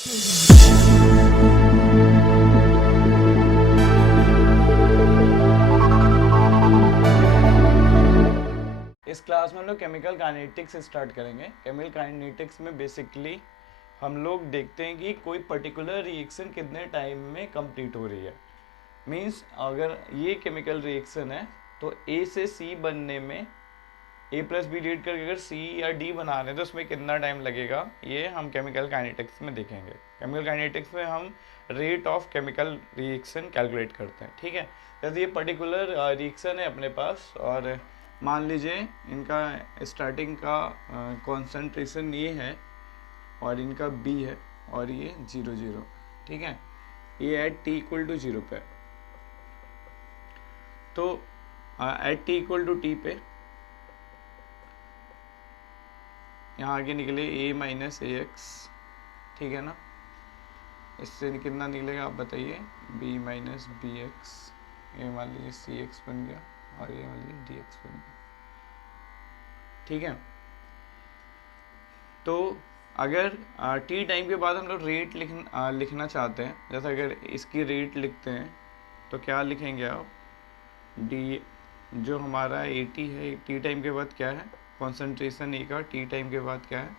इस क्लास में हम लोग केमिकल काइनेटिक्स स्टार्ट करेंगे। केमिकल काइनेटिक्स में बेसिकली हम लोग देखते हैं कि कोई पर्टिकुलर रिएक्शन कितने टाइम में कंप्लीट हो रही है। मींस अगर ये केमिकल रिएक्शन है तो ए से सी बनने में ए प्लस बी डिवाइड करके अगर सी या डी बना रहे हैं तो उसमें कितना टाइम लगेगा, ये हम केमिकल काइनेटिक्स में देखेंगे। केमिकल काइनेटिक्स में हम rate of chemical reaction calculate करते हैं। ठीक है, जैसे ये पर्टिकुलर रिएक्शन है अपने पास और मान लीजिए इनका स्टार्टिंग का कॉन्सेंट्रेशन ये है और इनका बी है और ये 0 0। ठीक है, ये एट टी इक्वल टू 0 पे, तो at T equal to T पे यहाँ आगे निकले a माइनस ए एक्स। ठीक है ना, इससे कितना निकलेगा आप बताइए, b माइनस बी एक्स, ये मान लीजिए सी एक्स बन गया और ये मान लीजिए डी एक्स बन गया। ठीक है, तो अगर t टाइम के बाद हम लोग रेट लिखना चाहते हैं, जैसे अगर इसकी रेट लिखते हैं तो क्या लिखेंगे आप, डी जो हमारा AT है t टाइम के बाद क्या है, कॉन्सेंट्रेशन ए का t टाइम के बाद क्या है,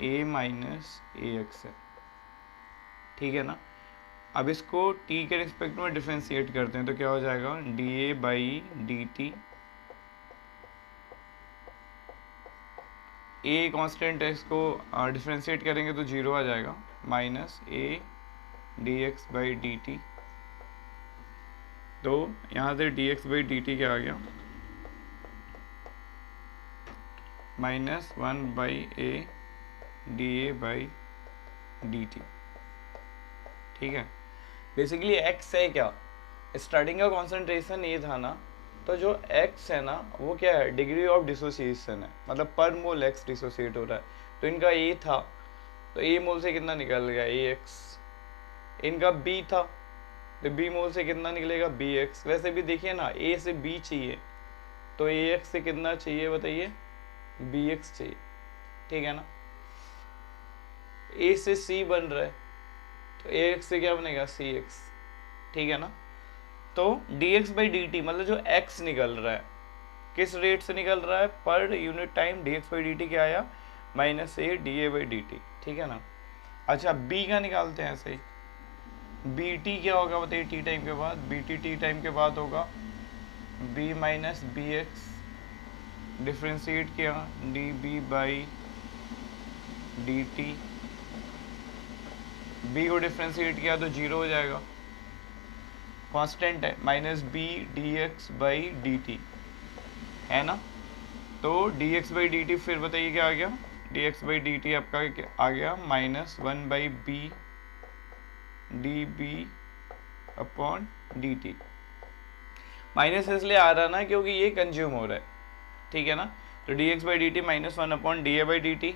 a माइनस ए एक्स है। ठीक है ना, अब इसको t के रिस्पेक्ट में डिफ्रेंशिएट करते हैं तो क्या हो जाएगा, dA by D T, a constant है, इसको डिफ्रेंशिएट करेंगे तो 0 आ जाएगा, minus A D X by D T. तो यहाँ से D X by D T क्या आ गया, minus 1 by A D A by D T. ठीक है, बेसिकली x है क्या, स्टार्टिंग का कॉन्सेंट्रेशन ये था ना, तो जो x है ना वो क्या है, डिग्री ऑफ डिसोसिएशन है, मतलब पर मोल x डिसोसिएट हो रहा है। तो इनका a था तो a मोल से कितना निकल गया ax, इनका b था तो b मोल से कितना निकलेगा bx। वैसे भी देखिए ना, a से b चाहिए तो ax से कितना चाहिए बताइए, bx चाहिए। ठीक है ना, a से c बन रहा है तो ax से क्या बनेगा, cx। ठीक है ना, तो dx बाई डी टी मतलब जो x निकल रहा है किस रेट से निकल रहा है, per unit time dx by D T क्या आया, minus A D A by D T. ठीक है ना, अच्छा b का निकालते हैं ऐसे ही, bt क्या होगा बताइए t टाइम के बाद, bt t टाइम के बाद होगा b minus B X, differentiate किया D B by D T, b को डिफ्रेंशिएट किया तो 0 हो जाएगा, कांस्टेंट है minus B D X by D T है ना। तो D X by D T फिर बताइए क्या आ गया, D X by D T आपका आ गया minus 1 by B D B upon D T. Minus इसलिए आ रहा ना क्योंकि ये कंज्यूम हो रहा है। ठीक है ना, तो D X by D T minus 1 upon D A by D T,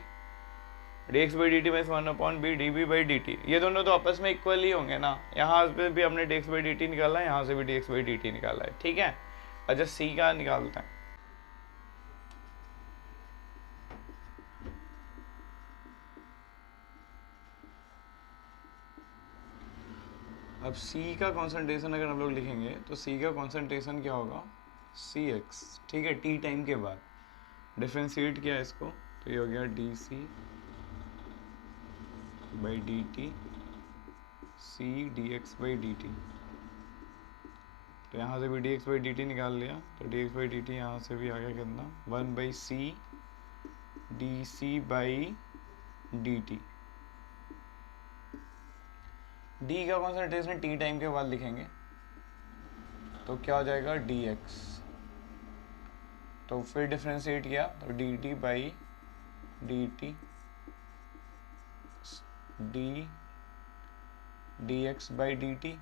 D X by D T minus 1 upon B D B by D T, ये दोनों तो आपस में इक्वल ही होंगे ना। यहाँ पे भी हमने D X by D T निकाला है, यहाँ से भी D X by D T निकाला है। ठीक है, अच्छा सी का निकालते हैं। अब C का कॉन्सेंट्रेशन अगर हम लोग लिखेंगे तो C का कॉन्सेंट्रेशन क्या होगा, Cx। ठीक है, T टाइम के बाद डिफ्रेंशिएट किया इसको तो ये हो गया D C by D T C D X by D T. तो यहाँ से भी D X by D T निकाल लिया तो D X by D T यहाँ से भी आ गया कितना, 1 by C D C by D T. D का कॉन्सेंट्रेशन टी टाइम के बाद लिखेंगे तो क्या हो जाएगा, डी एक्स। तो फिर डिफ्रेंशिएट किया तो D T by D T D X by D T.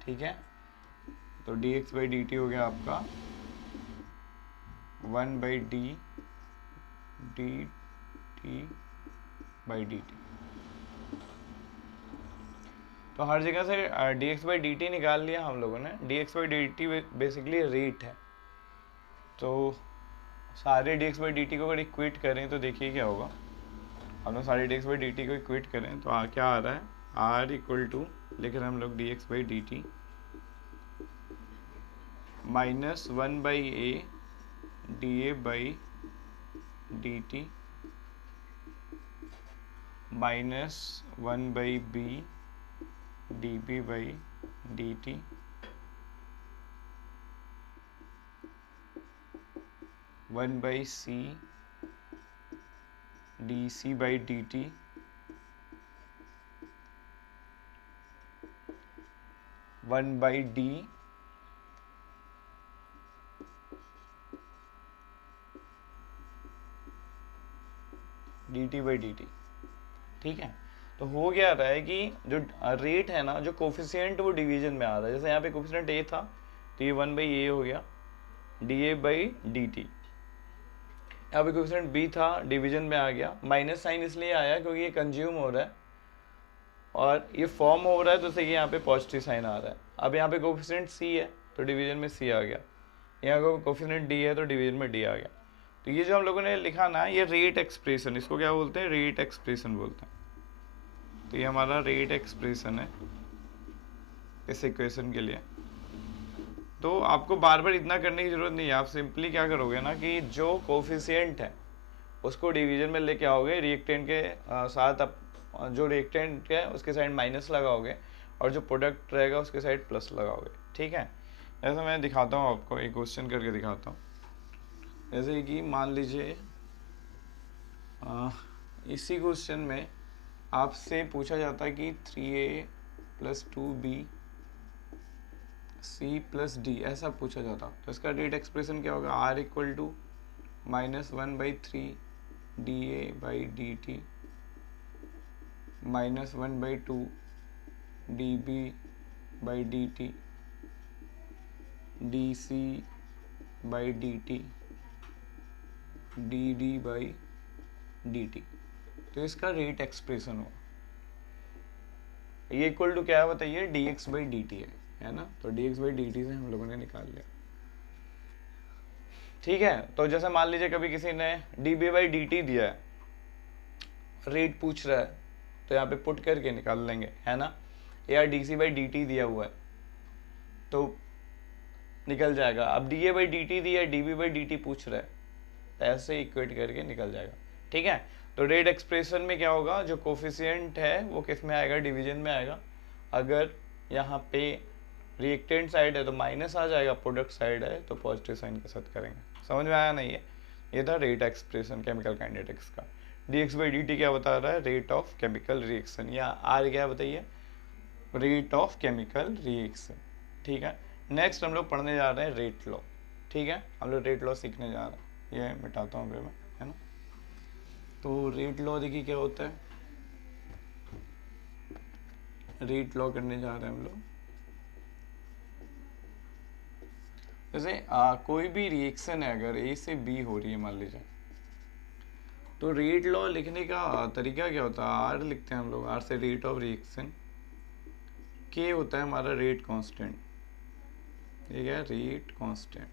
ठीक है, तो D X by D T हो गया आपका 1 by D D T by D T. तो हर जगह से D X by D T निकाल लिया हम लोगों ने। D X by D T basically rate है, तो सारे D X by D T को अगर इक्वेट करें तो देखिए क्या होगा, हम लोग सारी D X by D T को इक्वेट करें तो क्या आ रहा है, आर इक्वल टू लिख रहे हैं हम लोग D X by D T minus 1 by A D A by D T minus 1 by B D B by D T one by C D C by D T one by D D T by D T. ठीक है, तो हो क्या रहा है कि जो rate है ना, जो कोफिशिएंट वो डिवीजन में आ रहा है। जैसे यहाँ पे कोफिशिएंट ए था तो ये 1 बाई ए हो गया D A by D T. यहाँ पे कोफिशिएंट बी था, डिवीजन में आ गया। माइनस साइन इसलिए आया क्योंकि ये कंज्यूम हो रहा है और ये फॉर्म हो रहा है, तो इसलिए यहाँ पे पॉजिटिव साइन आ रहा है। अब यहाँ पे कोफिशिएंट सी है तो डिवीजन में सी आ गया, यहाँ कोफिशिएंट डी है तो डिवीजन में डी आ गया। तो ये जो हम लोगों ने लिखा ना, ये रेट एक्सप्रेशन, इसको क्या बोलते हैं, रेट एक्सप्रेशन बोलते हैं। तो ये हमारा रेट एक्सप्रेशन है इस इक्वेशन के लिए। तो आपको बार बार इतना करने की जरूरत नहीं है, आप सिंपली क्या करोगे ना कि जो कोफिशिएंट है उसको डिवीजन में लेके आओगे, रिएक्टेंट के साथ आप जो रिएक्टेंट है उसके साइड माइनस लगाओगे और जो प्रोडक्ट रहेगा उसके साइड प्लस लगाओगे। ठीक है, जैसे मैं दिखाता हूँ आपको, एक क्वेश्चन करके दिखाता हूँ। जैसे कि मान लीजिए इसी क्वेश्चन में आपसे पूछा जाता है कि 3a + 2b c + d ऐसा पूछा जाता, तो इसका रेट एक्सप्रेशन क्या होगा, r equal to -1/3 dA/dt -1/2 dB/dt dC/dt dd/dt। तो इसका रेट एक्सप्रेशन हो, ये इक्वल टू क्या है बताइए, dx/dt है ना। तो dx/dt से हम लोगों ने निकाल लिया। ठीक है, तो जैसे मान लीजिए कभी किसी ने dB/dt दिया है, रेट पूछ रहा है, तो यहाँ पे पुट करके निकाल लेंगे, है ना। या dC/dt दिया हुआ है तो निकल जाएगा। अब dA/dt दिया है, dB/dt पूछ रहा है, तो ऐसे इक्वेट करके निकल जाएगा। ठीक है, तो रेट एक्सप्रेशन में क्या होगा, जो कोफिशिएंट है वो किस में आएगा, डिवीजन में आएगा। अगर यहाँ पे रिएक्टेंट साइड है तो माइनस आ जाएगा, प्रोडक्ट साइड है तो पॉजिटिव साइन के साथ करेंगे। समझ में आया नहीं है, ये था रेट एक्सप्रेशन केमिकल काइनेटिक्स का। dx/dt क्या बता रहा है, रेट ऑफ केमिकल रिएक्शन, या आर क्या बताइए, रेट ऑफ केमिकल रिएक्शन। ठीक है, नेक्स्ट हम लोग पढ़ने जा रहे हैं रेट लॉ। ठीक है, हम लोग रेट लॉ सीखने जा रहे हैं, ये मिटाता हूँ मैं, है ना। तो रेट लॉ देखिए क्या होता है, रेट लॉ करने जा रहे हैं हम लोग। जैसे कोई भी रिएक्शन है, अगर ए से बी हो रही है मान लीजिए, तो रेट लॉ लिखने का तरीका क्या होता है, आर लिखते हैं हम लोग, आर से रेट ऑफ रिएक्शन, के होता है हमारा रेट कांस्टेंट, ये क्या है, रेट कांस्टेंट।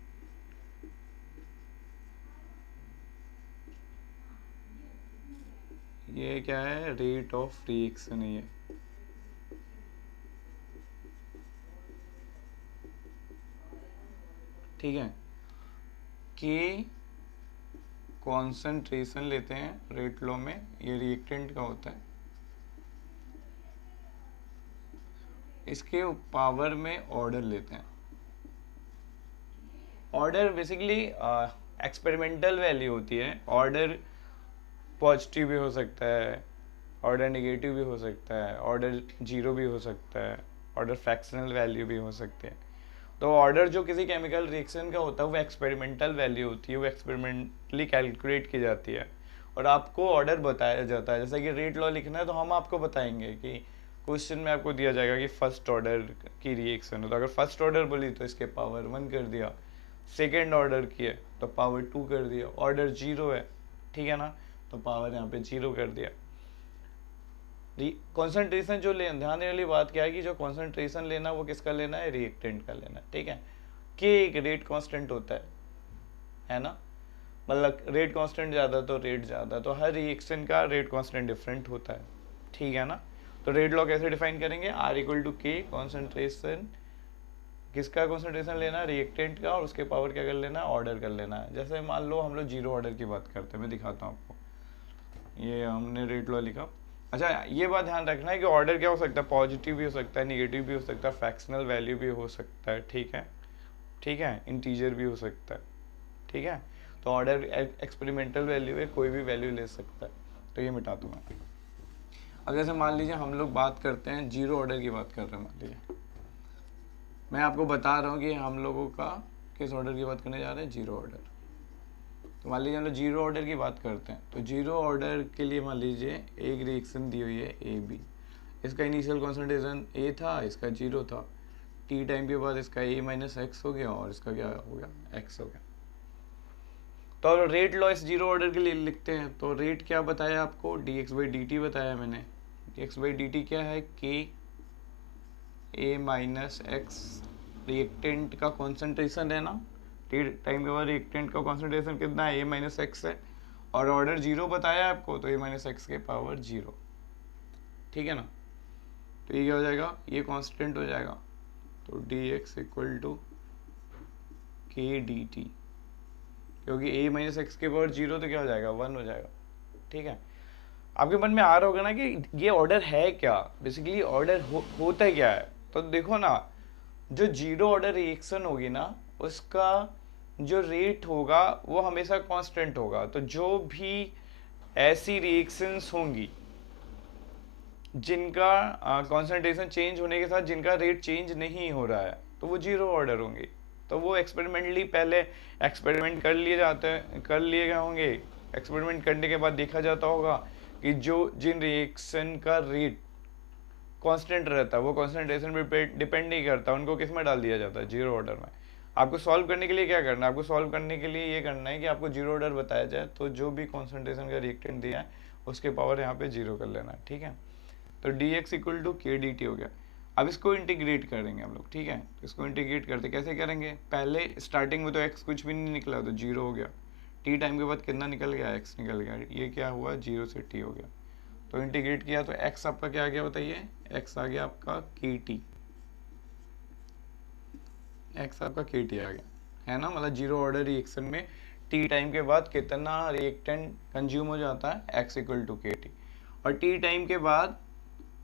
ये क्या है, रेट ऑफ रिएक्शन है ये। ठीक है, के कॉन्सेंट्रेशन लेते हैं रेट लॉ में, ये रिएक्टेंट का होता है, इसके पावर में ऑर्डर लेते हैं। ऑर्डर बेसिकली एक्सपेरिमेंटल वैल्यू होती है, ऑर्डर पॉजिटिव भी हो सकता है, ऑर्डर नेगेटिव भी हो सकता है, ऑर्डर 0 भी हो सकता है, ऑर्डर फ्रैक्शनल वैल्यू भी हो सकते हैं। तो ऑर्डर जो किसी केमिकल रिएक्शन का होता है वो एक्सपेरिमेंटल वैल्यू होती है, वो एक्सपेरिमेंटली कैलकुलेट की जाती है और आपको ऑर्डर बताया जाता है। जैसे कि रेट लॉ लिखना है तो हम आपको बताएंगे कि क्वेश्चन में आपको दिया जाएगा कि फर्स्ट ऑर्डर की रिएक्शन हो, तो अगर फर्स्ट ऑर्डर बोली तो इसके पावर 1 कर दिया, सेकेंड ऑर्डर की है तो पावर 2 कर दिया, ऑर्डर 0 है, ठीक है ना, तो पावर यहाँ पे 0 कर दिया। कॉन्सेंट्रेशन जो ध्यान देने वाली बात क्या है कि जो कॉन्सेंट्रेशन लेना वो किसका लेना है, रिएक्टेंट का लेना है। ठीक है, के एक रेट कांस्टेंट होता है ना। मतलब रेट कांस्टेंट ज़्यादा तो रेट ज़्यादा, तो हर रिएक्शन का रेट कांस्टेंट डिफरेंट होता है, ठीक है ना। तो रेट लॉ कैसे डिफाइन करेंगे, आर इक्वल टू के कॉन्सेंट्रेशन, किसका कॉन्सेंट्रेशन लेना, रिएक्टेंट का, और उसके पावर क्या कर लेना, ऑर्डर कर लेना है। जैसे मान लो हम लोग जीरो ऑर्डर की बात करते हैं, मैं दिखाता हूँ आपको, ये हमने रेट लॉ लिखा। अच्छा ये बात ध्यान रखना है कि ऑर्डर क्या हो सकता है, पॉजिटिव भी हो सकता है, निगेटिव भी हो सकता है, फ्रैक्शनल वैल्यू भी हो सकता है, ठीक है, ठीक है, इंटीजर भी हो सकता है, ठीक है। तो ऑर्डर एक्सपेरिमेंटल वैल्यू है, कोई भी वैल्यू ले सकता है, तो ये मिटा दूंगा। अब जैसे मान लीजिए हम लोग बात करते हैं जीरो ऑर्डर की बात कर रहे हैं, मान लीजिए मैं आपको बता रहा हूँ कि हम लोगों का किस ऑर्डर की बात करने जा रहे हैं, जीरो ऑर्डर। तो मान लीजिए हम लोग जीरो ऑर्डर की बात करते हैं, तो जीरो ऑर्डर के लिए मान लीजिए एक रिएक्शन दी हुई है ए बी, इसका इनिशियल कॉन्सेंट्रेशन ए था, इसका जीरो था, टी टाइम के बाद इसका ए माइनस एक्स हो गया और इसका क्या हो गया, एक्स हो गया। तो रेट लॉ इस जीरो ऑर्डर के लिए लिखते हैं, तो रेट क्या बताया आपको, D X by D T बताया मैंने। D X by D T क्या है, के ए माइनस एक्स, रिएक्टेंट का कॉन्सेंट्रेशन है ना, टी टाइम के बाद रिएक्टेंट का कॉन्सेंट्रेशन कितना है, ए माइनस एक्स है, और ऑर्डर जीरो बताया आपको, तो ए माइनस एक्स के पावर जीरो, ठीक है ना। तो ये क्या हो जाएगा, ये कांस्टेंट हो जाएगा, तो डी एक्स इक्वल टू के डी टी, क्योंकि ए माइनस एक्स के पावर जीरो तो क्या हो जाएगा, वन हो जाएगा, ठीक है। आपके मन में आ रहा होगा ना कि ये ऑर्डर है क्या, बेसिकली ऑर्डर होता क्या है। तो देखो ना, जो जीरो ऑर्डर रिएक्शन होगी ना, उसका जो रेट होगा वो हमेशा कांस्टेंट होगा। तो जो भी ऐसी रिएक्शंस होंगी जिनका कॉन्सेंट्रेशन चेंज होने के साथ जिनका रेट चेंज नहीं हो रहा है, तो वो जीरो ऑर्डर होंगी। तो वो एक्सपेरिमेंटली पहले एक्सपेरिमेंट कर लिए गए होंगे, एक्सपेरिमेंट करने के बाद देखा जाता होगा कि जो जिन रिएक्शन का रेट कांस्टेंट रहता है वो कॉन्सेंट्रेशन पे डिपेंड नहीं करता, उनको किस में डाल दिया जाता है, जीरो ऑर्डर में। आपको सॉल्व करने के लिए क्या करना है, आपको सॉल्व करने के लिए ये करना है कि आपको जीरो ऑर्डर बताया जाए, तो जो भी कॉन्सेंट्रेशन का रिएक्टेंट दिया है उसके पावर यहाँ पे जीरो कर लेना है, ठीक है। तो डी एक्स इक्वल टू के डी टी हो गया। अब इसको इंटीग्रेट करेंगे हम लोग, ठीक है। इसको इंटीग्रेट करते कैसे करेंगे, पहले स्टार्टिंग में तो एक्स कुछ भी नहीं निकला, तो जीरो हो गया, टी टाइम के बाद कितना निकल गया, एक्स निकल गया, ये क्या हुआ, जीरो से टी हो गया। तो इंटीग्रेट किया तो एक्स आपका क्या आ गया बताइए, एक्स आ गया आपका के टी, एक्स आपका के टी आ गया, है ना। मतलब जीरो ऑर्डर रिएक्शन में टी टाइम के बाद कितना रिएक्टेंट कंज्यूम हो जाता है, x equal to K T. और टी टाइम के बाद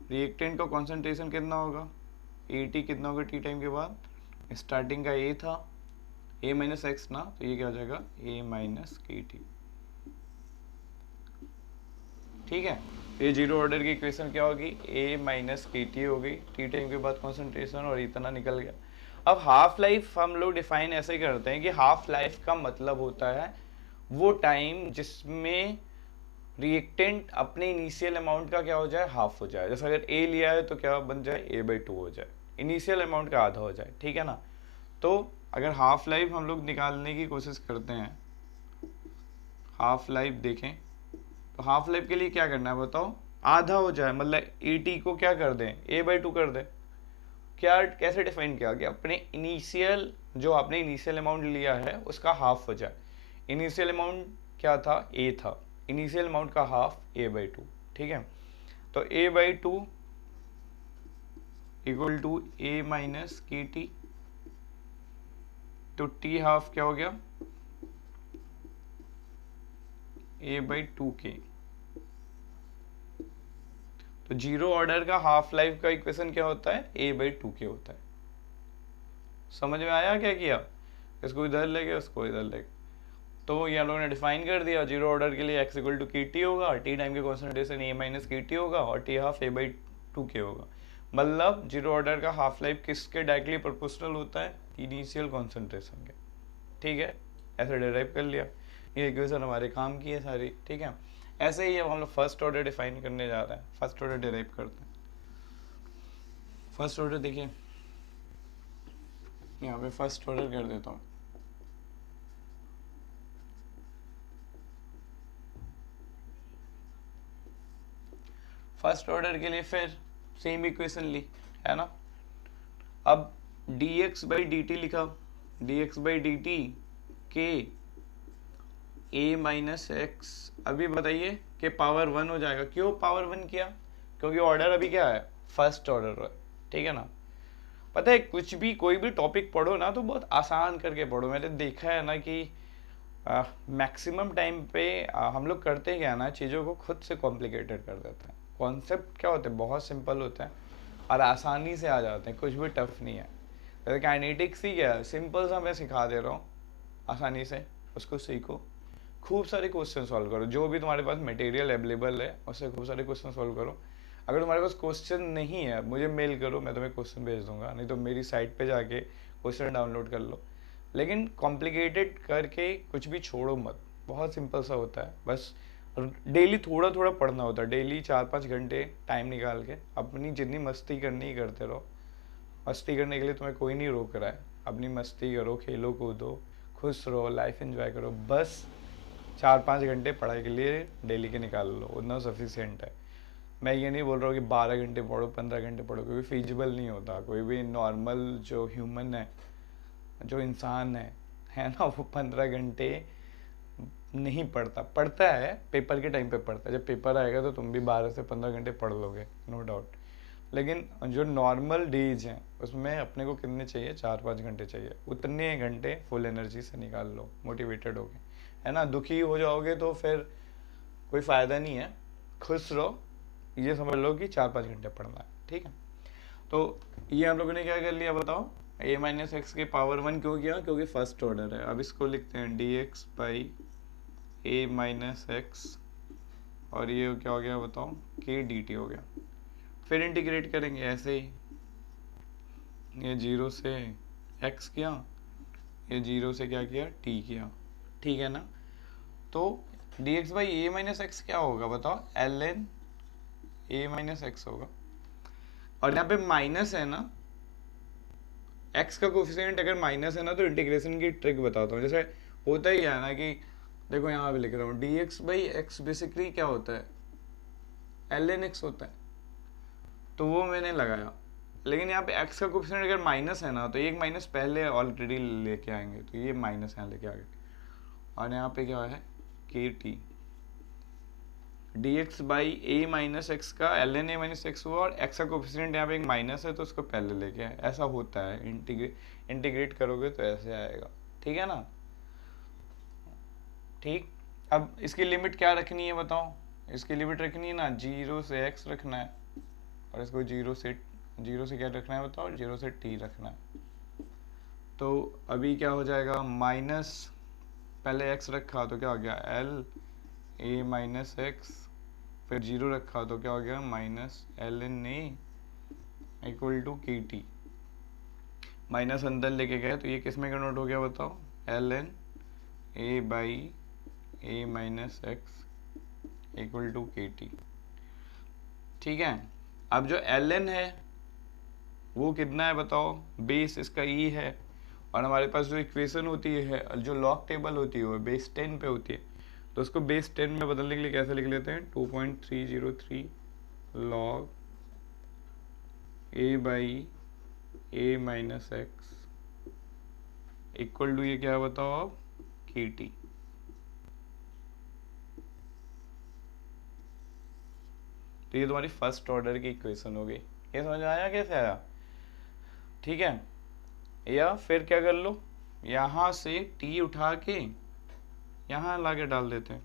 रिएक्टेंट का कॉन्सेंट्रेशन कितना होगा, ए टी कितना होगा टी टाइम के बाद, स्टार्टिंग का ए था, ए माइनस एक्स ना, तो ये क्या हो जाएगा, ए माइनस के टी, ठीक है। ये जीरो ऑर्डर की इक्वेशन क्या होगी, ए माइनस के टी होगी, टी टाइम के बाद कॉन्सेंट्रेशन और इतना निकल गया। अब हाफ लाइफ हम लोग डिफाइन ऐसे करते हैं कि हाफ लाइफ का मतलब होता है वो टाइम जिसमें रिएक्टेंट अपने इनिशियल अमाउंट का क्या हो जाए, हाफ हो जाए। जैसे अगर ए लिया है तो क्या बन जाए, ए बाई टू हो जाए, इनिशियल अमाउंट का आधा हो जाए, ठीक है ना। तो अगर हाफ लाइफ हम लोग निकालने की कोशिश करते हैं, हाफ लाइफ देखें, तो हाफ लाइफ के लिए क्या करना है बताओ, आधा हो जाए, मतलब ए टी को क्या कर दें, ए बाई टू कर दें। क्या कैसे डिफाइन किया कि अपने इनिशियल जो आपने इनिशियल अमाउंट लिया है उसका हाफ हो जाए। इनिशियल अमाउंट क्या था, ए था, इनिशियल अमाउंट का हाफ ए बाई टू, ठीक है। तो A by two equal to A minus K T, तो टी हाफ क्या हो गया, ए बाई टू के। तो जीरो ऑर्डर का हाफ लाइफ का इक्वेशन क्या होता है, ए बाई टू के होता है। समझ में आया क्या किया, इसको इधर ले गए उसको इधर ले गए। तो ये हम लोगों ने डिफाइन कर दिया, जीरो ऑर्डर के लिए x equal to K T होगा, टी टाइम के कॉन्सेंट्रेशन ए माइनस के टी होगा और T half A by two के होगा। मतलब जीरो ऑर्डर का हाफ लाइफ किसके डायरेक्टली प्रोपोर्शनल होता है, इनिशियल कॉन्सेंट्रेशन के, ठीक है। ऐसे डिराइव कर लिया, ये इक्वेशन हमारे काम की है सारी, ठीक है। ऐसे ही अब हम लोग फर्स्ट ऑर्डर डिफाइन करने जा रहे हैं, फर्स्ट ऑर्डर डिराइव करते हैं। फर्स्ट ऑर्डर देखिए, यहाँ पे फर्स्ट ऑर्डर कर देता हूँ। फर्स्ट ऑर्डर के लिए फिर सेम इक्वेशन ली, है ना। अब dx बाई डी टी लिखा, dx बाई डी टी के ए माइनस एक्स, अभी बताइए कि पावर 1 हो जाएगा। क्यों पावर 1 किया? क्योंकि ऑर्डर अभी क्या है, फर्स्ट ऑर्डर है, ठीक है ना। पता है कुछ भी कोई भी टॉपिक पढ़ो ना तो बहुत आसान करके पढ़ो। मैंने देखा है ना कि मैक्सिमम टाइम पे हम लोग करते क्या है ना, चीज़ों को खुद से कॉम्प्लिकेटेड कर देते हैं। कॉन्सेप्ट क्या होते हैं, बहुत सिंपल होते हैं और आसानी से आ जाते हैं, कुछ भी टफ नहीं है। जैसे काइनेटिक्स ही क्या है, सिंपल सा मैं सिखा दे रहा हूँ, आसानी से उसको सीखो, खूब सारे क्वेश्चन सॉल्व करो। जो भी तुम्हारे पास मटेरियल अवेलेबल है उससे खूब सारे क्वेश्चन सॉल्व करो। अगर तुम्हारे पास क्वेश्चन नहीं है मुझे मेल करो, मैं तुम्हें क्वेश्चन भेज दूंगा, नहीं तो मेरी साइट पे जाके क्वेश्चन डाउनलोड कर लो। लेकिन कॉम्प्लिकेटेड करके कुछ भी छोड़ो मत, बहुत सिंपल सा होता है। बस डेली थोड़ा थोड़ा पढ़ना होता है, डेली 4-5 घंटे टाइम निकाल के अपनी जितनी मस्ती करनी ही करते रहो। मस्ती करने के लिए तुम्हें कोई नहीं रोक रहा है, अपनी मस्ती करो, खेलो कूदो, खुश रहो, लाइफ एंजॉय करो। बस 4-5 घंटे पढ़ाई के लिए डेली के निकाल लो, उतना सफिशियंट है। मैं ये नहीं बोल रहा हूँ कि 12 घंटे पढ़ो, 15 घंटे पढ़ो, क्योंकि फिजिबल नहीं होता। कोई भी नॉर्मल जो ह्यूमन है, जो इंसान है ना, वो 15 घंटे नहीं पढ़ता। पढ़ता है पेपर के टाइम पे पढ़ता है, जब पेपर आएगा तो तुम भी 12 से 15 घंटे पढ़ लोगे, नो डाउट। लेकिन जो नॉर्मल डेज हैं उसमें अपने को कितने चाहिए, 4-5 घंटे चाहिए। उतने घंटे फुल एनर्जी से निकाल लो, मोटिवेटेड होगे, है ना। दुखी हो जाओगे तो फिर कोई फ़ायदा नहीं है, खुश रहो। ये समझ लो कि 4-5 घंटे पढ़ना है, ठीक है। तो ये हम लोगों ने क्या कर लिया बताओ, a माइनस एक्स के पावर 1 क्यों किया, क्योंकि फर्स्ट ऑर्डर है। अब इसको लिखते हैं D X by A minus x, और ये क्या हो गया बताओ, के डी टी हो गया। फिर इंटीग्रेट करेंगे ऐसे ही, ये 0 से x किया, ये 0 से क्या किया, t किया, ठीक है ना। तो D X by A minus X क्या होगा बताओ, L N A minus X होगा। और यहाँ पे माइनस है ना, x का कोफिशिएंट अगर माइनस है ना तो इंटीग्रेशन की ट्रिक बताता हूँ। जैसे होता ही है ना कि देखो यहाँ पे लिख रहा हूँ, D X by x basically क्या होता है, एल एन एक्स होता है, तो वो मैंने लगाया। लेकिन यहाँ पे x का कोफिशिएंट अगर माइनस है ना तो एक माइनस पहले ऑलरेडी लेके आएंगे, तो ये माइनस यहाँ लेके आ गए। और यहाँ पे क्या है, K T, D X by A minus X का L N A minus X हुआ, और x का कोफिशिएंट यहाँ पे एक माइनस है तो उसको पहले लेके आए। ऐसा होता है, इंटीग्रेट करोगे तो ऐसे आएगा, ठीक है ना। ठीक, अब इसकी लिमिट क्या रखनी है बताओ, इसकी लिमिट रखनी है ना 0 से x रखना है, और इसको 0 से क्या रखना है बताओ, 0 से t रखना है। तो अभी क्या हो जाएगा, माइनस पहले x रखा तो क्या हो गया, एल ए माइनस एक्स, फिर 0 रखा तो क्या हो गया, minus L N A equal to K T. Minus अंदर लेके गए तो ये किस में कन्वर्ट हो गया बताओ, L N A by A minus X equal to K T, ठीक है। अब जो एल एन है वो कितना है बताओ, बेस इसका ई है, और हमारे पास जो इक्वेशन होती है, जो लॉग टेबल होती है वो बेस 10 पे होती है। तो उसको बेस 10 में बदलने के लिए कैसे लिख लेते हैं, 2.303 log A by A minus X equal to ये क्या बताओ आप, के टी। तो ये तुम्हारी फर्स्ट ऑर्डर की इक्वेशन हो गई। ये समझ में आया कैसे आया, ठीक है। या फिर क्या कर लो, यहाँ से टी उठा के यहाँ ला के डाल देते हैं,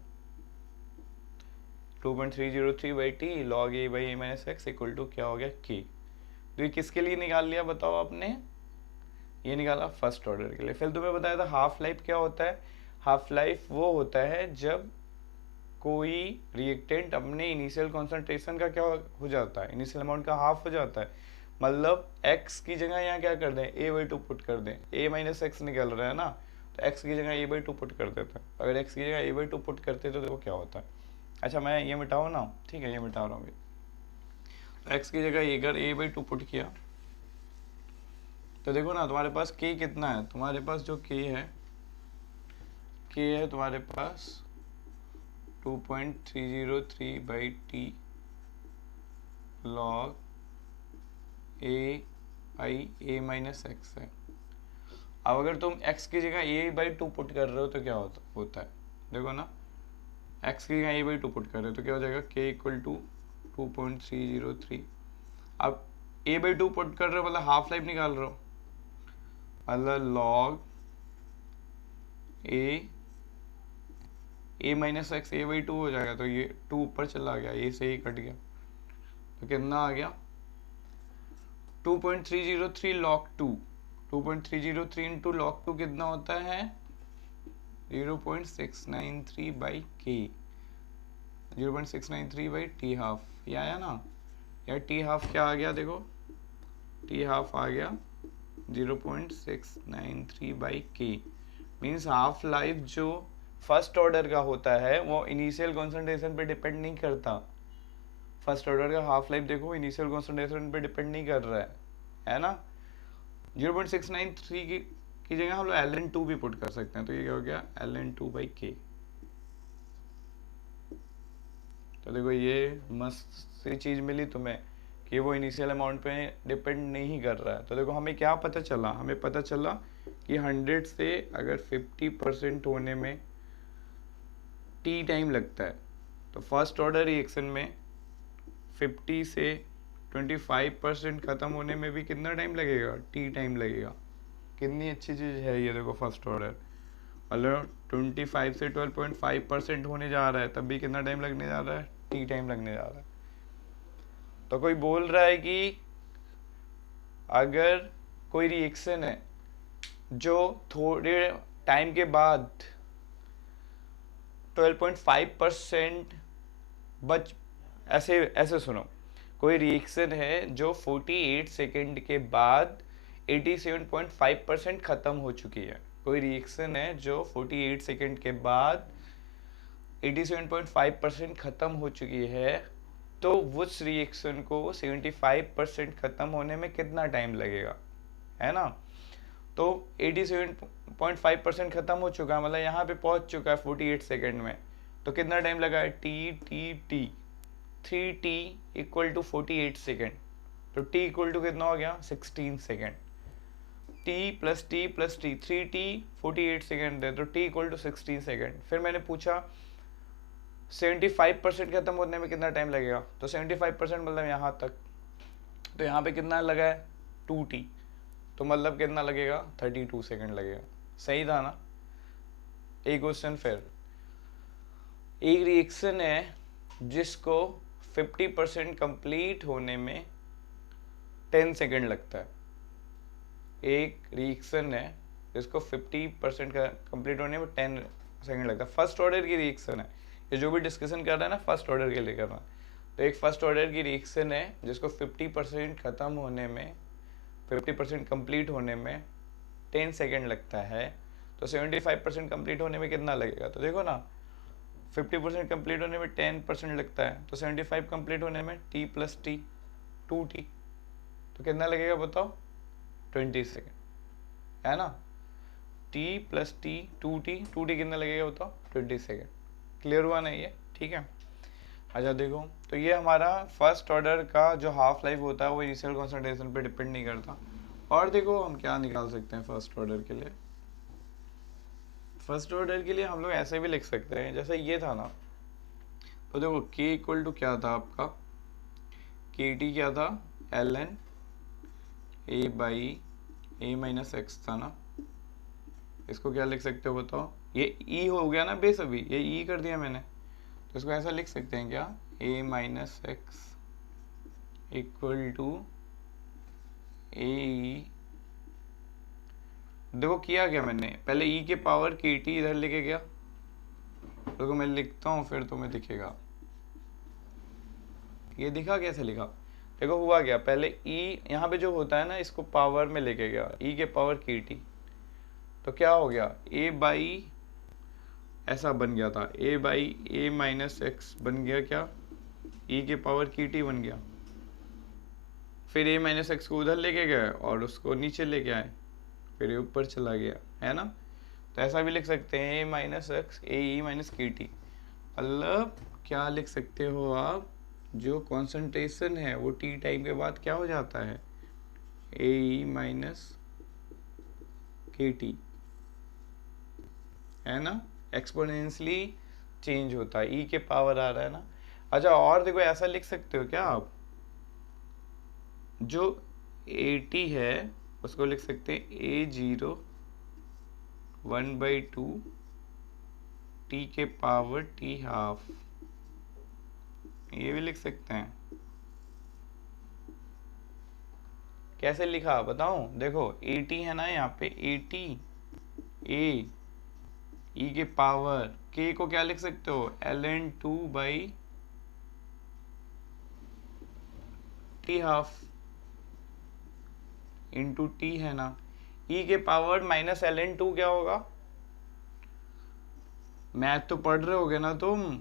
2.303 by T log A by A minus X equal to क्या हो गया, के। तो ये किसके लिए निकाल लिया बताओ आपने, ये निकाला फर्स्ट ऑर्डर के लिए। फिर तुम्हें बताया था हाफ लाइफ क्या होता है, हाफ लाइफ वो होता है जब कोई रिएक्टेंट अपने इनिशियल कॉन्सेंट्रेशन का क्या हो जाता है, इनिशियल अमाउंट का हाफ हो जाता है। मतलब x की जगह यहाँ क्या कर दें, a/2 पुट कर दें, a माइनस एक्स निकल रहा है ना, तो x की जगह a/2 पुट कर देते हैं। अगर x की जगह a/2 पुट करते तो देखो क्या होता है। अच्छा मैं ये मिटाऊँ ना, ठीक है ये मिटा रहा हूँ। तो x की जगह अगर a/2 पुट किया तो देखो ना तुम्हारे पास k कितना है, तुम्हारे पास जो k है तुम्हारे पास 2.303 by T log A I A minus x है। अब अगर तुम x की जगह a/2 पुट कर रहे हो तो क्या होता है, देखो ना, एक्स की यहाँ a/2 पुट कर रहे तो क्या हो जाएगा, k इक्वल टू 2.303। अब a/2 पुट कर रहे हो मतलब हाफ लाइफ निकाल रहे हो, मतलब log a minus x a/2 हो जाएगा। तो ये 2 ऊपर चला गया, a से ही कट गया, तो कितना आ गया 2.303 log 2। 2.303 इंटू log 2 कितना होता है 0.693 by k, 0.693 by T half, ये आया ना। यार टी हाफ क्या आ गया, देखो टी हाफ आ गया 0.693 बाई के। मीन्स हाफ लाइफ जो फर्स्ट ऑर्डर का होता है वो इनिशियल कॉन्सेंट्रेशन पे डिपेंड नहीं करता। फर्स्ट ऑर्डर का हाफ लाइफ देखो इनिशियल कॉन्सेंट्रेशन पे डिपेंड नहीं कर रहा है ना। 0.693 की जगह हम लोग ln2 भी पुट कर सकते हैं, तो ये क्या हो गया ln2 बाई के। तो देखो ये मस्त सी चीज मिली तुम्हें कि वो इनिशियल अमाउंट पे डिपेंड नहीं कर रहा है। तो देखो हमें क्या पता चला, हमें पता चला कि 100 से अगर 50% होने में टी टाइम लगता है, तो फर्स्ट ऑर्डर रिएक्शन में 50 से 25% ख़त्म होने में भी कितना टाइम लगेगा, टी टाइम लगेगा। कितनी अच्छी चीज़ है ये, देखो फर्स्ट ऑर्डर मतलब 25 से 12.5% होने जा रहा है, तब भी कितना टाइम लगने जा रहा है, टी टाइम लगने जा रहा है। तो कोई बोल रहा है कि अगर कोई रिएक्शन है जो थोड़े टाइम के बाद 12.5% बच, ऐसे ऐसे सुनो, कोई रिएक्शन है जो 48 सेकेंड के बाद 87.5% खत्म हो चुकी है। कोई रिएक्शन है जो 48 सेकेंड के बाद 87.5% खत्म हो चुकी है, तो उस रिएक्शन को 75% खत्म होने में कितना टाइम लगेगा, है ना। तो 87.5% खत्म हो चुका है, मतलब यहाँ पे पहुंच चुका है 48 सेकेंड में। तो कितना टाइम लगा है, T T T 3t equal to 48 second. तो t इक्वल टू कितना हो गया 16 second. t plus T plus T 3t 48 second है, तो t इक्वल टू 16 सेकेंड। फिर मैंने पूछा 75% खत्म होने में कितना टाइम लगेगा, तो 75% मतलब यहाँ तक, तो यहाँ पे कितना लगा है 2t, तो मतलब कितना लगेगा 32 सेकेंड लगेगा। सही था ना। एक क्वेश्चन फिर, एक रिएक्शन है जिसको 50% कंप्लीट होने में 10 सेकेंड लगता है। एक रिएक्शन है जिसको 50% का कंप्लीट होने में 10 सेकेंड लगता है, फर्स्ट ऑर्डर की रिएक्शन है ये, जो भी डिस्कशन कर रहा है ना फर्स्ट ऑर्डर के लिए कर रहा है। तो एक फर्स्ट ऑर्डर की रिएक्शन है जिसको 50% खत्म होने में, 50% कंप्लीट होने में 10 सेकेंड लगता है, तो 75% कंप्लीट होने में कितना लगेगा। तो देखो ना 50% कंप्लीट होने में 10% लगता है, तो 75 कंप्लीट होने में t प्लस टी 2t, तो कितना लगेगा बताओ 20 सेकेंड, है ना। t प्लस टी 2t कितना लगेगा बताओ 20 सेकेंड। क्लियर हुआ ना ये, ठीक है। अच्छा देखो, तो ये हमारा फर्स्ट ऑर्डर का जो हाफ लाइफ होता है वो इनिशियल कॉन्सेंट्रेशन पे डिपेंड नहीं करता। और देखो हम क्या निकाल सकते हैं फर्स्ट ऑर्डर के लिए। फर्स्ट ऑर्डर के लिए हम लोग ऐसे भी लिख सकते हैं, जैसे ये था ना, तो देखो k इक्वल टू क्या था आपका, के टी क्या था ln a by a minus x था ना। इसको क्या लिख सकते हो बताओ, ये e हो गया ना बेस, अभी ये e कर दिया मैंने, तो इसको ऐसा लिख सकते हैं क्या, a minus X equal to A. देखो किया क्या मैंने, पहले e के पावर के टी इधर लेके गया, तो मैं लिखता हूँ फिर तुम्हें दिखेगा। ये दिखा कैसे लिखा, देखो हुआ क्या, पहले e यहाँ पे जो होता है ना इसको पावर में लेके गया, e के पावर के टी, तो क्या हो गया a बाई ऐसा बन गया था, a by a minus x बन गया क्या, e के पावर की टी बन गया। फिर a माइनस एक्स को उधर लेके गए और उसको नीचे लेके आए, फिर ये ऊपर चला गया, है ना। तो ऐसा भी लिख सकते हैं a minus x A E minus की टी, मतलब क्या लिख सकते हो आप, जो कॉन्सेंट्रेशन है वो टी टाइम के बाद क्या हो जाता है ए ई माइनस के टी, है ना। एक्सपोनेंशियली चेंज होता है, ई के पावर आ रहा है ना। अच्छा और देखो ऐसा लिख सकते हो क्या आप, जो 80 है उसको लिख सकते हैं a0 1/2 t के पावर t हाफ, ये भी लिख सकते हैं। कैसे लिखा बताऊं, देखो 80 है ना यहाँ पे, 80 a e के पावर k को क्या लिख सकते हो, ln2/t हाफ इंटू टी है ना। e के पावर माइनस ln2 क्या होगा, मैथ तो पढ़ रहे होगे ना तुम,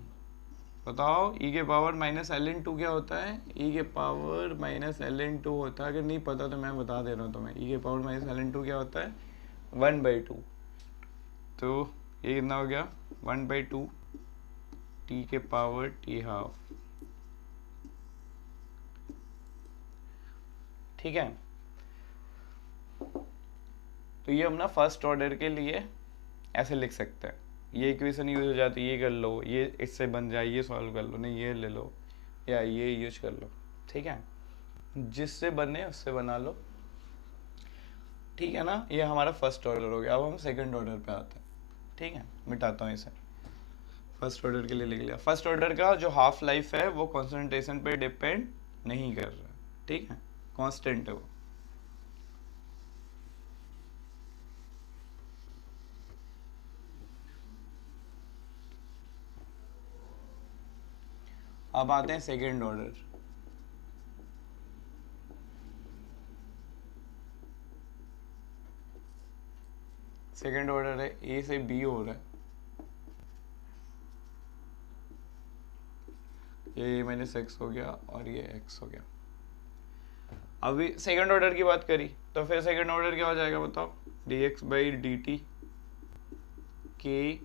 बताओ। e के पावर माइनस ln2 क्या होता है, e के पावर माइनस ln2 होता है, अगर नहीं पता तो मैं बता दे रहा हूँ तुम्हें। e के पावर माइनस ln2 क्या होता है, 1/2। तो ये कितना हो गया, 1/2 t के पावर t हाफ, ठीक है। तो ये अपना फर्स्ट ऑर्डर के लिए ऐसे लिख सकते हैं। ये इक्वेशन यूज हो जाती है, ये कर लो, ये इससे बन जाए, ये सॉल्व कर लो, नहीं ये ले लो या ये यूज कर लो, ठीक है। जिससे बने उससे बना लो, ठीक है ना। ये हमारा फर्स्ट ऑर्डर हो गया। अब हम सेकंड ऑर्डर पे आते हैं, ठीक है। मिटाता हूँ इसे, फर्स्ट ऑर्डर के लिए लिख लिया। फर्स्ट ऑर्डर का जो हाफ लाइफ है वो कॉन्सेंट्रेशन पे डिपेंड नहीं कर रहा, ठीक है, कांस्टेंट है वो। अब आते हैं सेकंड ऑर्डर। सेकंड ऑर्डर है, ए से बी हो रहा है, ये माइनस एक्स हो गया और ये एक्स हो गया। अभी सेकंड ऑर्डर की बात करी तो फिर सेकंड ऑर्डर क्या हो जाएगा बताओ, dx/dt के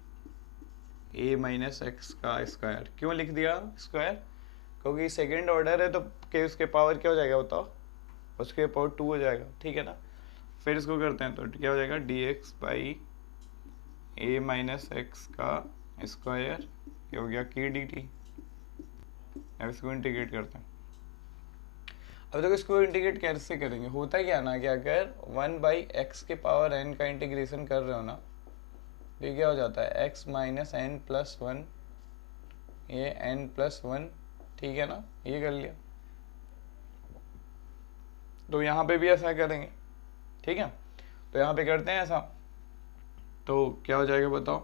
a माइनस एक्स का स्क्वायर। क्यों लिख दिया स्क्वायर, क्योंकि सेकंड ऑर्डर है तो के उसके पावर क्या हो जाएगा बताओ, उसके पावर 2 हो जाएगा, ठीक है ना। फिर इसको करते हैं तो क्या हो जाएगा, dx/a माइनस एक्स का स्क्वायर, ये हो गया के dt। अब इसको इंटीग्रेट करते हैं। अब देखो इसको इंटीग्रेट कैसे करेंगे, होता क्या ना कि अगर 1/x के पावर n का इंटीग्रेशन कर रहे हो ना, तो ये क्या हो जाता है, x minus N plus one, ये n+1, ठीक है ना, ये कर लिया। तो यहाँ पे भी ऐसा करेंगे, ठीक है। तो यहाँ पे करते हैं ऐसा, तो क्या हो जाएगा बताओ,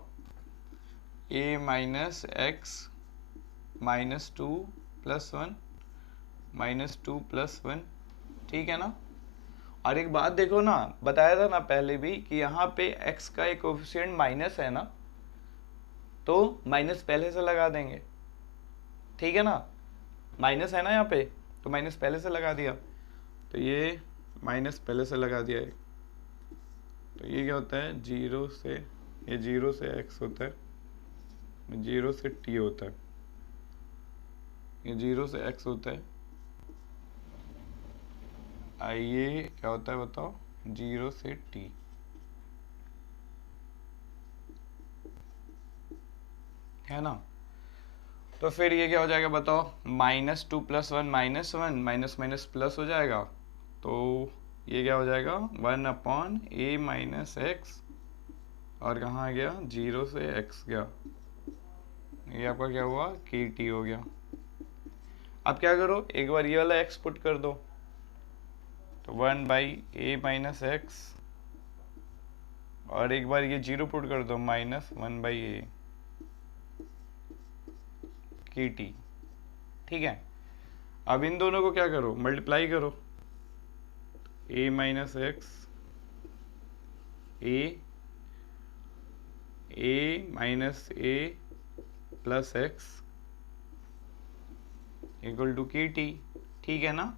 a minus x minus 2 plus 1 minus 2 plus 1, ठीक है ना। और एक बात देखो ना, बताया था ना पहले भी कि यहाँ पे x का एक कोफिशिएंट माइनस है ना, तो माइनस पहले से लगा देंगे, ठीक है ना। माइनस है ना यहाँ पे, तो माइनस पहले से लगा दिया, तो ये माइनस पहले से लगा दिया है। तो ये क्या होता है, जीरो से, ये जीरो से x होता है, जीरो से t होता है, ये जीरो से x होता है, ये क्या होता है बताओ, जीरो से t, है ना। तो फिर ये क्या हो जाएगा बताओ, -2 + 1 -1, माइनस माइनस प्लस हो जाएगा, तो ये क्या हो जाएगा, 1/a माइनस एक्स, और कहाँ आ गया, जीरो से x गया, ये आपका क्या हुआ, के टी हो गया। अब क्या करो, एक बार ये वाला x पुट कर दो, तो 1/a माइनस एक्स, और एक बार ये जीरो पुट कर दो, -1/a के टी, ठीक है। अब इन दोनों को क्या करो, मल्टीप्लाई करो, a minus X, a minus a plus X equal to K T, ठीक है ना।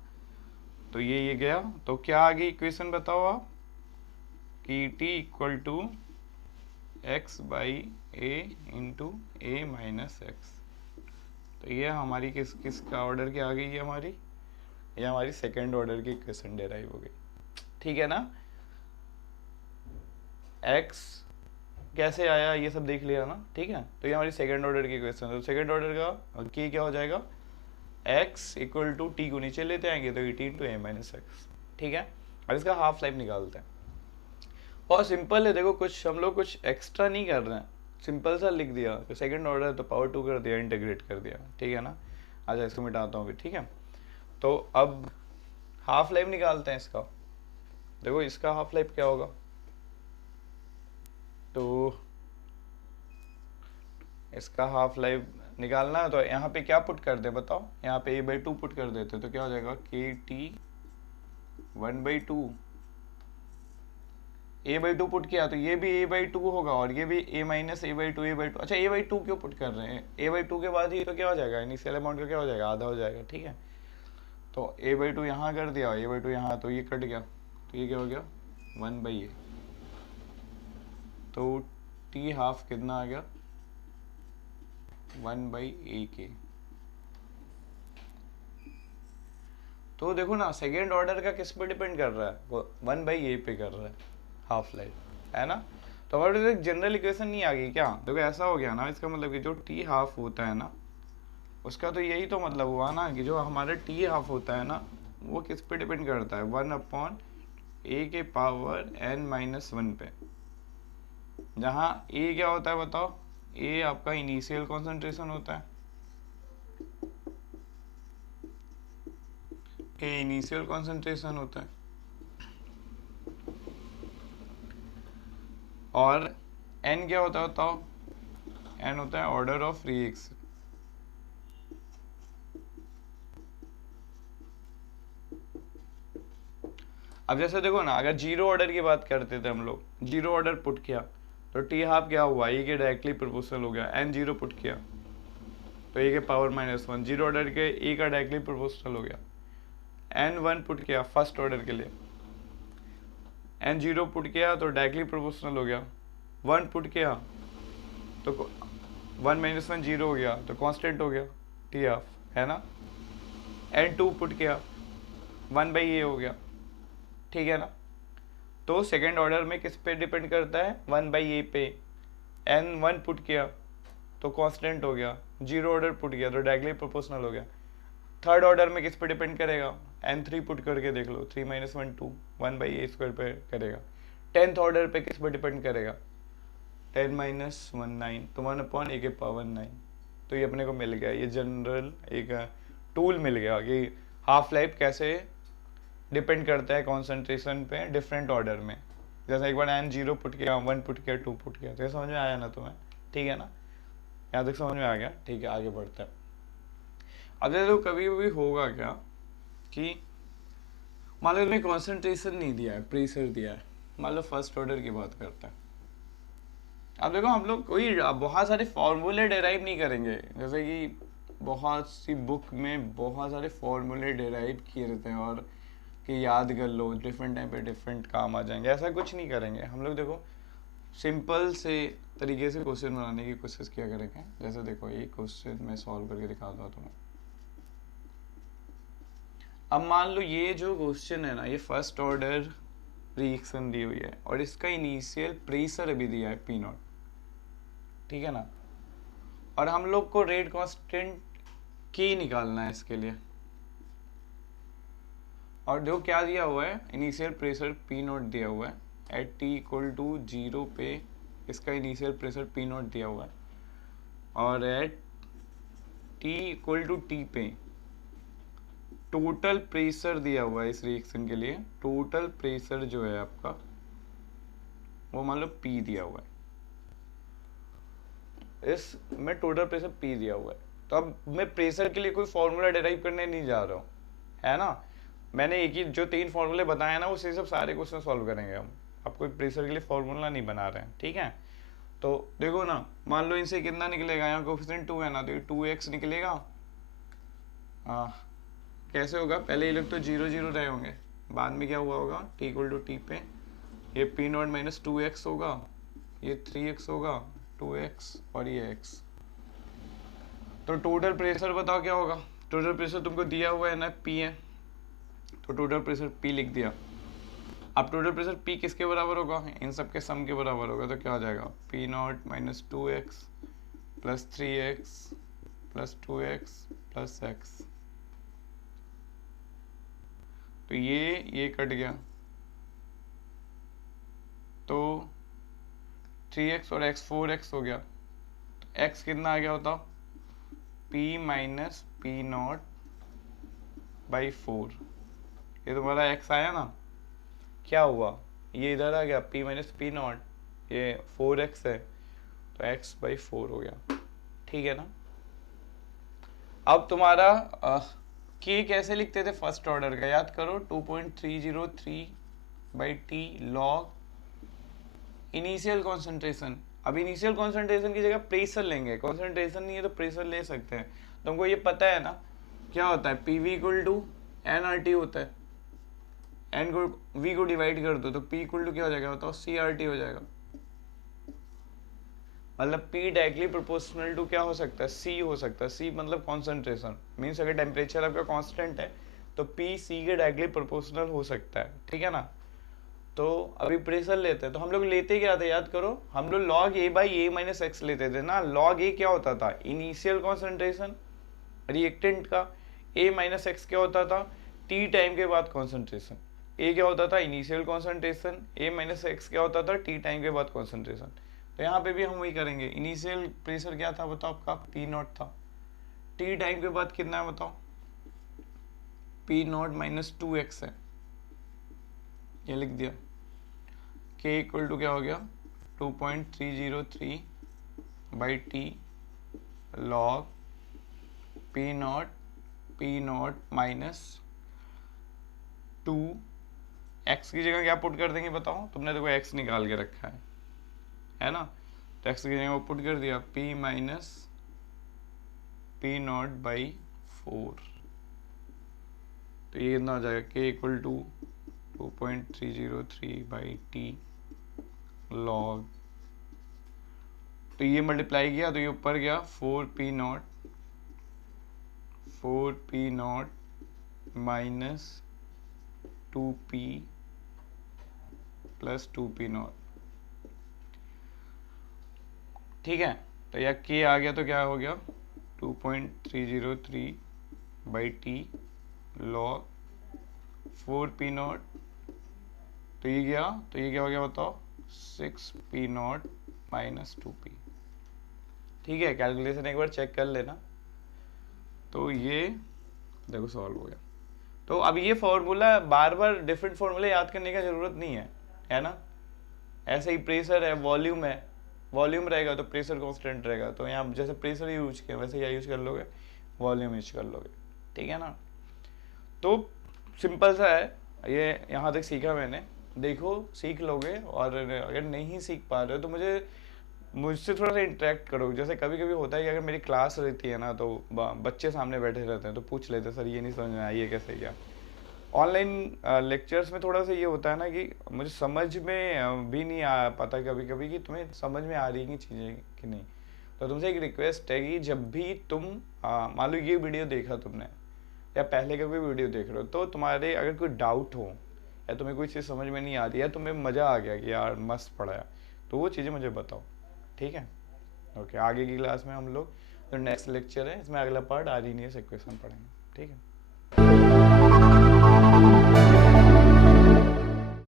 तो ये गया, तो क्या आ गई इक्वेशन बताओ आप, K T equal to x/a into a minus X. तो ये हमारी किसका ऑर्डर की आ गई है हमारी, ये हमारी सेकेंड ऑर्डर की इक्वेशन डेराइव हो गई, ठीक है ना। x कैसे आया ये सब देख लिया ना, ठीक है। तो ये हमारी सेकंड ऑर्डर की क्वेश्चन है। तो सेकंड ऑर्डर का की क्या हो जाएगा, x इक्वल टू टी को नीचे लेते आएंगे तो 18 टू a माइनस एक्स, ठीक है। अब इसका हाफ लाइफ निकालते हैं और सिंपल है, देखो कुछ हम लोग कुछ एक्स्ट्रा नहीं कर रहे हैं, सिंपल सा लिख दिया। तो सेकंड ऑर्डर तो पावर 2 कर दिया, इंटीग्रेट कर दिया, ठीक है ना। अच्छा इसको मिटाता हूँ फिर, ठीक है। तो अब हाफ लाइफ निकालते हैं इसका। देखो इसका हाफ लाइफ क्या होगा, तो इसका हाफ लाइफ निकालना है तो यहाँ पे क्या पुट कर दे बताओ, यहाँ पे a/2 पुट कर देते तो क्या हो जाएगा, KT 1/2, a/2 पुट किया तो ये भी a/2 होगा और ये भी a माइनस a/2 अच्छा a/2 क्यों पुट कर रहे हैं, a/2 के बाद ही तो क्या हो जाएगा, इनिशियल अमाउंट का क्या हो जाएगा, आधा हो जाएगा, ठीक है। तो a/2 यहाँ कर दिया, a/2 यहाँ, तो ये कट गया, तो ये क्या हो गया 1/a। तो t हाफ कितना आ गया 1/a के। तो देखो ना सेकेंड ऑर्डर का किस पे डिपेंड कर रहा है, वो 1/a पे कर रहा है हाफ लाइफ, है ना। तो हमारे पास एक जनरल इक्वेशन नहीं आ गई क्या, देखो ऐसा हो गया ना, इसका मतलब कि जो t हाफ होता है ना, उसका तो यही तो मतलब हुआ ना कि जो हमारा t हाफ होता है ना, वो किस पे डिपेंड करता है 1/a के पावर n-1 पे, जहाँ a क्या होता है बताओ, a आपका इनिशियल कॉन्सेंट्रेशन होता है, a इनिशियल कॉन्सेंट्रेशन होता है, और n क्या होता है बताओ, n होता है ऑर्डर ऑफ रिएक्शन। अब जैसे देखो ना, अगर जीरो ऑर्डर की बात करते थे हम लोग, जीरो ऑर्डर पुट किया तो टी हाफ क्या हुआ, ए के डायरेक्टली प्रोपोर्शनल हो गया, एन जीरो पुट किया तो ए के पावर -1, जीरो ऑर्डर के ए का डायरेक्टली प्रोपोर्शनल हो गया, एन 1 पुट किया फर्स्ट ऑर्डर के लिए, एन जीरो पुट किया तो डायरेक्टली प्रोपोर्शनल हो गया, 1 पुट किया तो 1 - 1 जीरो हो गया तो कांस्टेंट हो गया टी हाफ, है ना। एन 2 पुट किया 1/a हो गया, ठीक है ना। तो सेकेंड ऑर्डर में किस पे डिपेंड करता है 1/a पे, एन 1 पुट किया तो कांस्टेंट हो गया, जीरो ऑर्डर पुट किया तो डायरेक्टली प्रोपोर्शनल हो गया। थर्ड ऑर्डर में किस पे डिपेंड करेगा, एन 3 पुट करके देख लो, 3 - 1 2, 1/a² पे करेगा। टेंथ ऑर्डर पे किस पे डिपेंड करेगा, 10 - 1 9, तो 1/a के पावर 9। तो ये अपने को मिल गया, ये जनरल एक टूल मिल गया कि हाफ लाइफ कैसे डिपेंड करता है कॉन्सेंट्रेशन पे डिफरेंट ऑर्डर में। जैसे एक बार एन जीरो पुट किया, 1 पुट किया, 2 पुट किया, तो ये समझ में आया ना तुम्हें, ठीक है ना, यहाँ तक समझ में आ गया, ठीक है। आगे बढ़ते हैं। अब जैसे कभी भी होगा क्या कि मान लो तुम्हें कॉन्सेंट्रेशन नहीं दिया है, प्रेशर दिया है, मान लो फर्स्ट ऑर्डर की बात करते हैं। अब देखो हम लोग कोई बहुत सारे फॉर्मूले डिराइव नहीं करेंगे, जैसे कि बहुत सी बुक में बहुत सारे फॉर्मूले डिराइव किए रहते हैं और कि याद कर लो, डिफरेंट टाइम पे डिफरेंट काम आ जाएंगे, ऐसा कुछ नहीं करेंगे हम लोग। देखो सिंपल से तरीके से क्वेश्चन बनाने की कोशिश किया करेंगे। जैसे देखो ये क्वेश्चन मैं सॉल्व करके दिखाता हूँ तुम्हें। अब मान लो ये जो क्वेश्चन है ना, ये फर्स्ट ऑर्डर रिएक्शन दी हुई है और इसका इनिशियल प्रेशर अभी दिया है P0, ठीक है ना। और हम लोग को रेट कांस्टेंट की निकालना है इसके लिए, और जो क्या दिया हुआ है, इनिशियल प्रेशर P0 दिया हुआ है एट t = 0 पे, इसका इनिशियल प्रेशर P0 दिया हुआ है, और एट t = t पे टोटल प्रेशर दिया हुआ है इस रिएक्शन के लिए। टोटल प्रेशर जो है आपका वो मान लो P दिया हुआ है, इसमें टोटल प्रेशर P दिया हुआ है। तो अब मैं प्रेशर के लिए कोई फॉर्मूला डिराइव करने नहीं जा रहा हूँ, है ना। मैंने एक ही जो 3 फॉर्मूले बताए ना, उसी सब सारे क्वेश्चन सॉल्व करेंगे हम। अब कोई प्रेशर के लिए फॉर्मूला नहीं बना रहे हैं, ठीक है। तो देखो ना, मान लो इनसे कितना निकलेगा, यहाँ कोफिशिएंट 2 है ना, तो ये 2x निकलेगा। हाँ कैसे होगा, पहले ये लोग तो 0 0 रहे होंगे, बाद में क्या हुआ होगा t = t पे ये P0 - 2x होगा, ये 3x होगा, 2x और ये x। तो टोटल प्रेशर बताओ क्या होगा, टोटल प्रेशर तुमको दिया हुआ है ना P है, तो टोटल प्रेशर P लिख दिया। अब टोटल प्रेशर P किसके बराबर होगा, इन सब के सम के बराबर होगा, तो क्या हो जाएगा P not minus 2x plus 3x plus 2x plus x। तो ये कट गया, तो 3x और x 4x हो गया, तो x कितना आ गया होता, P minus P naught by 4। ये तुम्हारा x आया ना, क्या हुआ, ये इधर आ गया P माइनस पी नॉट, ये 4x है तो x बाई 4 हो गया, ठीक है ना। अब तुम्हारा k कैसे लिखते थे फर्स्ट ऑर्डर का, याद करो 2.303 by T log initial concentration. अब इनिशियल कॉन्सेंट्रेशन की जगह प्रेशर लेंगे, कॉन्सेंट्रेशन नहीं है तो प्रेशर ले सकते हैं। तुमको ये पता है ना क्या होता है, P V equal to N R T होता है, एन को वी को डिवाइड कर दो तो पी इक्वल टू क्या हो जाएगा बताओ, सी आर टी हो जाएगा। मतलब P डायरेक्टली प्रोपोर्शनल टू क्या हो सकता है, C हो सकता है। C मतलब कॉन्सेंट्रेशन, मीन्स अगर टेम्परेचर आपका कांस्टेंट है तो P C के डायरेक्टली प्रोपोर्शनल हो सकता है, ठीक है ना। तो अभी प्रेशर लेते हैं, तो हम लोग लेते क्या थे, याद करो हम लोग log A by A minus x लेते थे ना। log A क्या होता था, इनिशियल कॉन्सेंट्रेशन रिएक्टेंट का, A माइनस एक्स क्या होता था, T टाइम के बाद कॉन्सेंट्रेशन। A क्या होता था, initial concentration, A minus X क्या होता था, T टाइम के बाद कॉन्सेंट्रेशन। तो यहाँ पे भी हम वही करेंगे, इनिशियल प्रेशर क्या था बताओ आपका, P नॉट था, T टाइम के बाद कितना है बताओ, P नॉट माइनस 2x है, ये लिख दिया। K इक्वल टू क्या हो गया 2.303 by T log P not minus 2 x की जगह क्या पुट कर देंगे बताओ, तुमने देखो x निकाल के रखा है ना, तो x की जगह वो पुट कर दिया P minus P naught by 4। तो ये कितना हो जाएगा, K equal to 2.303 by T log, तो ये मल्टीप्लाई किया तो ये ऊपर गया 4P not minus 2P plus 2P not, ठीक है। तो यह K आ गया तो क्या हो गया 2.303 by T log 4P not, तो ये क्या हो गया बताओ 6P नॉट माइनस 2P, ठीक है। कैलकुलेशन एक बार चेक कर लेना। तो ये देखो सॉल्व हो गया। तो अब ये फॉर्मूला बार बार डिफरेंट फॉर्मूले याद करने का जरूरत नहीं है ना। ऐसे ही प्रेशर है, वॉल्यूम है, वॉल्यूम रहेगा तो प्रेशर कांस्टेंट रहेगा, तो यहाँ जैसे प्रेशर यूज किया वैसे यहाँ यूज कर लोगे, वॉल्यूम यूज कर लोगे, ठीक है ना। तो सिंपल सा है ये, यहाँ तक सीखा मैंने, देखो सीख लोगे। और अगर नहीं सीख पा रहे हो तो मुझसे थोड़ा सा इंटरेक्ट करो। जैसे कभी कभी होता है कि अगर मेरी क्लास रहती है ना तो बच्चे सामने बैठे रहते हैं तो पूछ लेते हैं सर ये नहीं समझ में आई है कैसे क्या। ऑनलाइन लेक्चर्स में थोड़ा सा ये होता है ना कि मुझे समझ में भी नहीं आ पाता कभी कभी कि तुम्हें समझ में आ रही है चीज़ें कि नहीं। तो तुमसे एक रिक्वेस्ट है कि जब भी तुम मान लो ये वीडियो देखा तुमने या पहले का कोई वीडियो देख रहे हो, तो तुम्हारे अगर कोई डाउट हो या तुम्हें कोई चीज़ समझ में नहीं आती या तुम्हें मज़ा आ गया कि यार मस्त पढ़ाया, तो वो चीज़ें मुझे बताओ, ठीक है। ओके, आगे की क्लास में हम लोग जो नेक्स्ट लेक्चर है इसमें अगला पार्ट आर्डिनियस इक्वेशन पढ़ेंगे, ठीक है।